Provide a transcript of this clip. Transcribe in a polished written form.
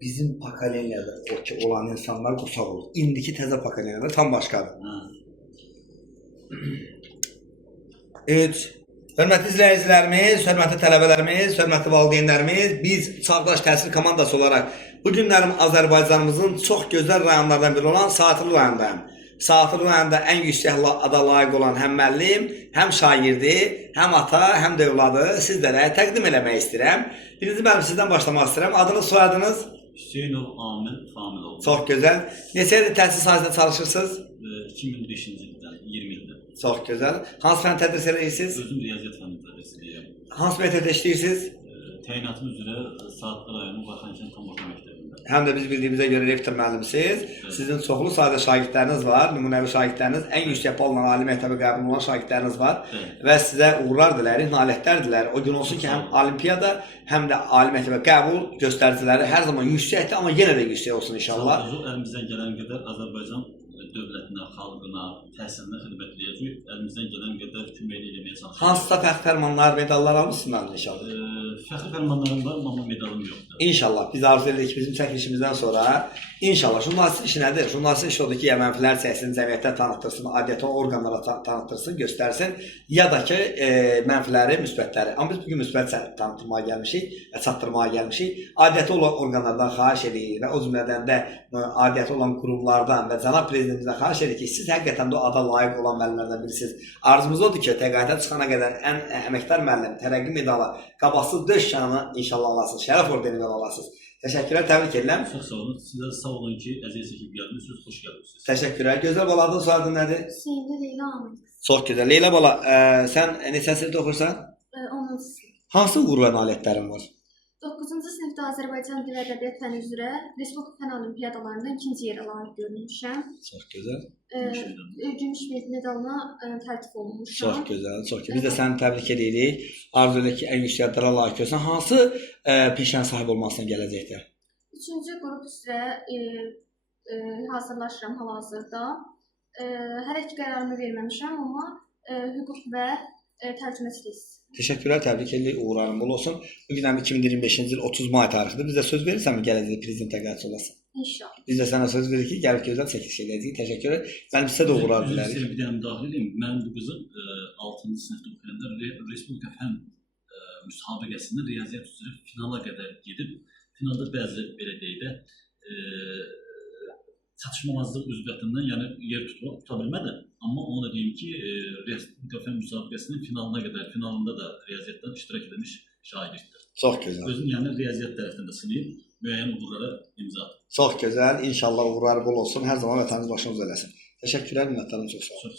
Bizim Pakalenia'da olan insanlar qusaq olur. İndiki təzə Pakalenia'da tam başqadır. Evet, hörmətli izləyicilərimiz, hörmətli tələbələrimiz, hörmətli valideynlərimiz, biz Çağdaş Təhsil komandası olaraq bu günlərim Azərbaycanımızın çox gözəl rayonlardan biri olan Saatlı rayondayım. Saatlı rayonda ən yüksək ada layiq olan həm müəllim, həm şagirdi, həm ata, həm də övladı sizlərə təqdim eləmək istəyirəm. Birinci mənim sizdən başlamaq istəyirəm. Adınız, soyadınız? Hüseynov Amil Familov. Çox gözəl. Neçə ildir təhsil sahəsində çalışırsınız? 2005-ci ildən 20 ildir. Çox gözəl. Hansı fən tədris edirsiniz? Özüm riyaziyyat fəni tədris edirəm. Hansı məktəbdə işləyirsiniz? Təyinatım üzrə Saatlı rayonu Baxankənd Tam Orta Məktəbində. Həm də biz bildiyimizə görə rektor müəllimsiniz. Sizin çoxlu sayda şagirdləriniz var, nümunəvi şagirdləriniz, ən yüksək balla ali məktəbə qəbul olan şagirdləriniz var və sizə uğurlar dilərik, nailiyyətlər dilərik. O gün olsun ki, həm olimpiyada, həm də ali məktəbə qəbul göstəriciləri hər zaman yüksəkdir, amma yenə də yüksək olsun inşallah. Əlimizdən gələn qədər Azərbaycan dövlətinə, xalqına, təhsilinə xidmət edəcəyik. Əlimizdən gələn qədər kömək etməyə çalışacağıq. Hansısa fəxr fərmanlar, medallar almışsınız inşallah? Fəxri fərmanlarım var, amma medalım yoxdur. İnşallah. Biz arzu edirik bizim çəkilişimizdən sonra inşallah. Jurnalistik iş nədir? Jurnalistik iş odur ki, ya mənfilər çəksin, cəmiyyətə tanıtdırsın, adiyyəti orqanlara tanıtdırsın, göstərsin, ya da ki, mənfiləri, müsbətləri. Amma biz bugün müsbət tanıtmaya gəlmişik və çatdırmaya gəlmişik. Adiyyəti olan orqanlardan xahiş edirik və o cümlədən də adiyyəti olan qurumlardan və cənab prezidentimizdən xahiş edirik ki, siz həqiqətən də o ada layiq olan müəllimlərdən birisiniz. Arzumuz odur ki, təqaüdə çıxana qədər ən əməkdar müəllim, tərəqqi medalı, qabaqsız döş şanını inşallah alasınız, şərəf ordeni alasınız. Təşəkkürlər, təbrik edirəm. Çox sağ olun. Sizə sağ olun ki, əziz çəkib gəlmişsiniz, xoş gəlmişsiniz. Təşəkkürlər. Gözəl bala, adın, soyadın nədir? Hüseynli Leyla Amil. Çox gözəl. Leyla bala, sən neçə sinifdə oxursan? 10-cu sinif. Hansı uğur və nailiyyətlərin var? 9-cu sinifdə Azərbaycan dil və ədəbiyyat fəni üzrə Respublika fən olimpiyadalarında 2-ci yerə layiq görülmüşəm. Çox gözəl. Gümüş medalına tərtib olunmuşam. Çox gözəl, çox gözəl. Biz də səni təbrik edirik. Arzu edirik ki, ən yüksəklərə layiq görsən. Hansı peşənin sahib olmasına gələcəkdə? 3-cü qrup üzrə hazırlaşıram hal-hazırda. Hələ ki qərarımı verməmişəm, amma hüquq və tərcüməçilik. Təşəkkürlər, təbrik edirik. Uğurların bol olsun. Bugün 2025-ci il 30 may tarixidir. Bizə söz verirsənmi gələcəkdə prezident təqaüdçü olasın? İnşallah. Biz də sənə söz veririk ki, gəlib gözəl çəkiliş edəcəyik. Təşəkkürlər. Mən sizə də uğurlar dilərik. Bir dənə müdaxilə edeyim. Mən bu qızım 6-cı sinifdə oxuyanda Respublika fən müsabiqəsində riyaziyyat üzrə finala qədər gedib, finalda bəzi belə deyək də çatışmamazlıq üzbətindən, yəni yer tuta bilmədim. Amma onu da deyim ki, Respublika fən müsabiqəsinin finalında da riyaziyyatdan iştirak edilmiş şagirddir. Çox gözəl. Özüm yəni riyaziyyat tərəfində sınayıb, müəyyən uğurlara imza atdım. Çox gözəl. İnşallah uğurları bol olsun. Hər zaman vətənimiz başımız eləsin. Təşəkkürlər, minnətdarım, çox sağ olun.